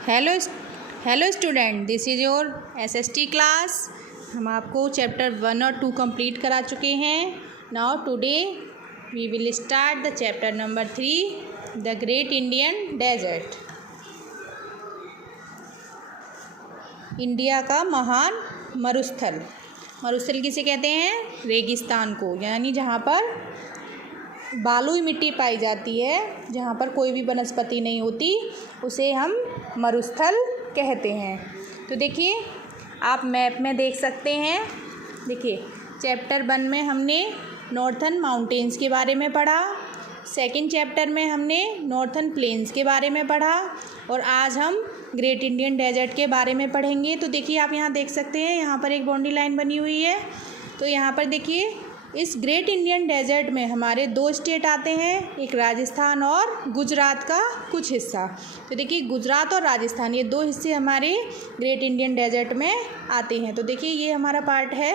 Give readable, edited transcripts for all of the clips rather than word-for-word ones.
Hello hello student, this is your SST class. हम आपको chapter 1 और 2 कंप्लीट करा चुके हैं। Now today we will start the chapter number 3, the great Indian desert. India का महान मरुस्थल। मरुस्थल किसे कहते हैं? रेगिस्तान को, यानी जहाँ पर बालुई मिट्टी पाई जाती है, जहाँ पर कोई भी वनस्पति नहीं होती, उसे हम मरुस्थल कहते हैं। तो देखिए, आप मैप में देख सकते हैं। देखिए, चैप्टर 1 में हमने नॉर्थर्न माउंटेन्स के बारे में पढ़ा, सेकंड चैप्टर में हमने नॉर्थर्न प्लेन्स के बारे में पढ़ा, और आज हम ग्रेट इंडियन डेजर्ट के बारे में पढ़ेंगे। तो देखिए, आप यहाँ देख सकते हैं, यहाँ पर एक बाउंड्री लाइन बनी हुई है। तो यहाँ पर देखिए, इस ग्रेट इंडियन डेजर्ट में हमारे 2 स्टेट आते हैं, एक राजस्थान और गुजरात का कुछ हिस्सा। तो देखिए, गुजरात और राजस्थान, ये 2 हिस्से हमारे ग्रेट इंडियन डेजर्ट में आते हैं। तो देखिए, ये हमारा पार्ट है,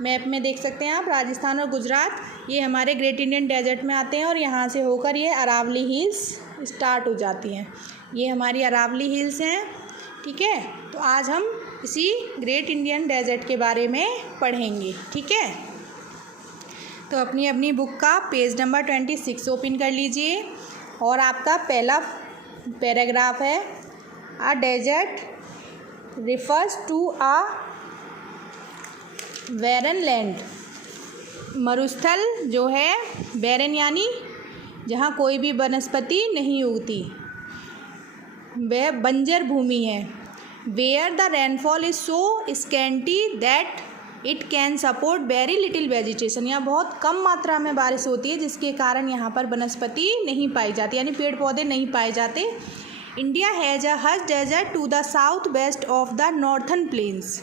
मैप में देख सकते हैं आप, राजस्थान और गुजरात ये हमारे ग्रेट इंडियन डेजर्ट में आते हैं, और यहाँ से होकर ये अरावली हिल्स स्टार्ट हो जाती हैं। ये हमारी अरावली हिल्स हैं, ठीक है। तो आज हम इसी ग्रेट इंडियन डेजर्ट के बारे में पढ़ेंगे, ठीक है। तो अपनी अपनी बुक का पेज नंबर 26 ओपन कर लीजिए, और आपका पहला पैराग्राफ है, a desert refers to a barren land. मरुस्थल जो है, बैरन यानी जहाँ कोई भी वनस्पति नहीं उगती, वह बंजर भूमि है। Where the rainfall is so scanty that it can support very little vegetation. यहाँ बहुत कम मात्रा में बारिश होती है, जिसके कारण यहाँ पर वनस्पति नहीं पाई जाती, यानी पेड़ पौधे नहीं पाए जाते। India has a huge desert to the south west of the northern plains.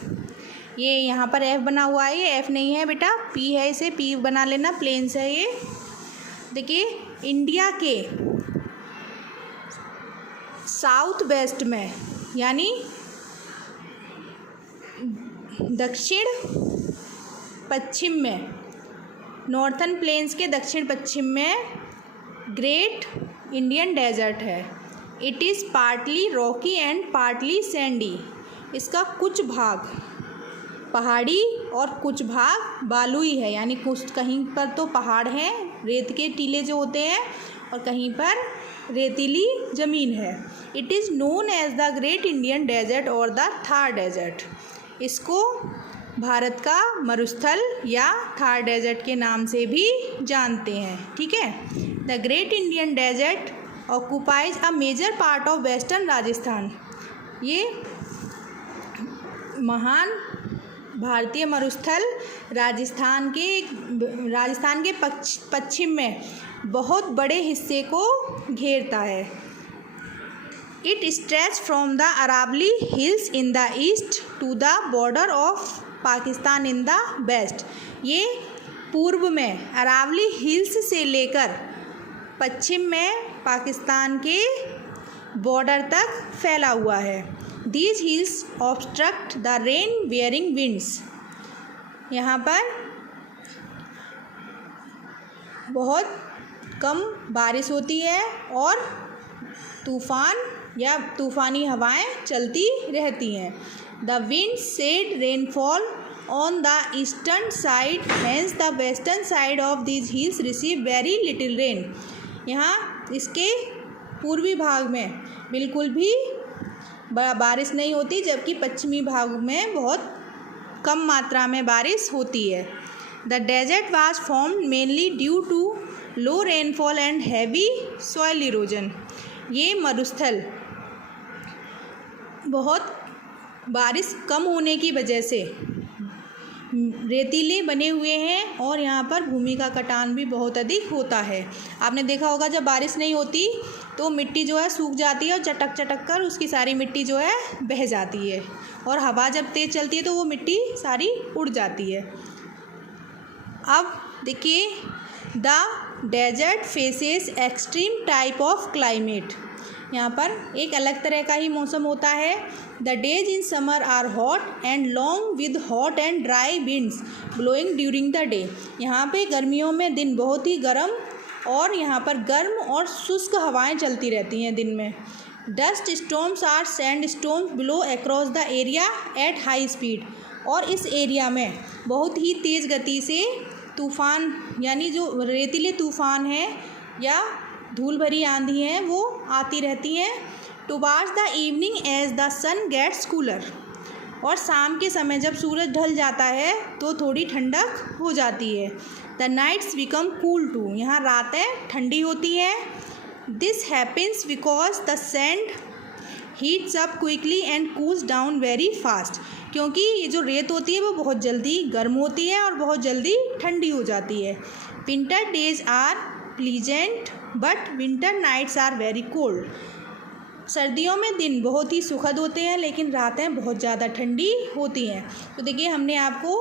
ये यहाँ पर एफ बना हुआ है, ये एफ नहीं है बेटा, पी है, इसे पी बना लेना, प्लेन्स है ये। देखिए, इंडिया के साउथ वेस्ट में, यानी दक्षिण पश्चिम में, नॉर्थर्न प्लेन्स के दक्षिण पश्चिम में ग्रेट इंडियन डेजर्ट है। It is partly Rocky and partly Sandy. इसका कुछ भाग पहाड़ी और कुछ भाग बालुई है, यानी कुछ कहीं पर तो पहाड़ हैं, रेत के टीले जो होते हैं, और कहीं पर रेतीली ज़मीन है। It is known as the great Indian desert और द थार डेजर्ट। इसको भारत का मरुस्थल या थार डेजर्ट के नाम से भी जानते हैं, ठीक है। The great Indian desert occupies a major part of western Rajasthan. ये महान भारतीय मरुस्थल राजस्थान के पश्चिम में बहुत बड़े हिस्से को घेरता है। It stretch from the Aravalli hills in the east to the border of Pakistan in the west. ये पूर्व में अरावली हिल्स से लेकर पश्चिम में पाकिस्तान के बॉर्डर तक फैला हुआ है। These hills obstruct the rain bearing winds. यहाँ पर बहुत कम बारिश होती है, और तूफ़ान या तूफ़ानी हवाएं चलती रहती हैं। The wind shed rainfall on the eastern side, hence the western side of these hills receive very little rain. यहाँ इसके पूर्वी भाग में बिल्कुल भी बारिश नहीं होती, जबकि पश्चिमी भाग में बहुत कम मात्रा में बारिश होती है। The desert was formed mainly due to low rainfall and heavy soil erosion. ये मरुस्थल बहुत बारिश कम होने की वजह से रेतीले बने हुए हैं, और यहाँ पर भूमि का कटान भी बहुत अधिक होता है। आपने देखा होगा, जब बारिश नहीं होती तो मिट्टी जो है सूख जाती है, और चटक चटक कर उसकी सारी मिट्टी जो है बह जाती है, और हवा जब तेज़ चलती है तो वो मिट्टी सारी उड़ जाती है। अब देखिए, the desert faces extreme type of climate. यहाँ पर एक अलग तरह का ही मौसम होता है। The days in summer are hot and long with hot and dry winds blowing during the day. यहाँ पे गर्मियों में दिन बहुत ही गर्म, और यहाँ पर गर्म और शुष्क हवाएं चलती रहती हैं दिन में। Dust storms or sand storms blow across the area at high speed. और इस एरिया में बहुत ही तेज़ गति से तूफ़ान यानी जो रेतीले तूफ़ान हैं या धूल भरी आंधी हैं वो आती रहती हैं। Towards the evening as the sun gets cooler. और शाम के समय जब सूरज ढल जाता है तो थोड़ी ठंडक हो जाती है। The nights become cool too. यहाँ रातें ठंडी होती हैं। This happens because the sand heats up quickly and cools down very fast. क्योंकि ये जो रेत होती है वो बहुत जल्दी गर्म होती है और बहुत जल्दी ठंडी हो जाती है। Winter days are pleasant but winter nights are very cold. सर्दियों में दिन बहुत ही सुखद होते हैं लेकिन रातें बहुत ज़्यादा ठंडी होती हैं। तो देखिए हमने आपको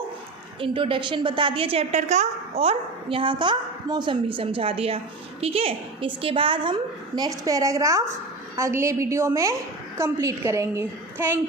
इंट्रोडक्शन बता दिया चैप्टर का और यहाँ का मौसम भी समझा दिया। ठीक है, इसके बाद हम नेक्स्ट पैराग्राफ अगले वीडियो में कंप्लीट करेंगे। Thank you.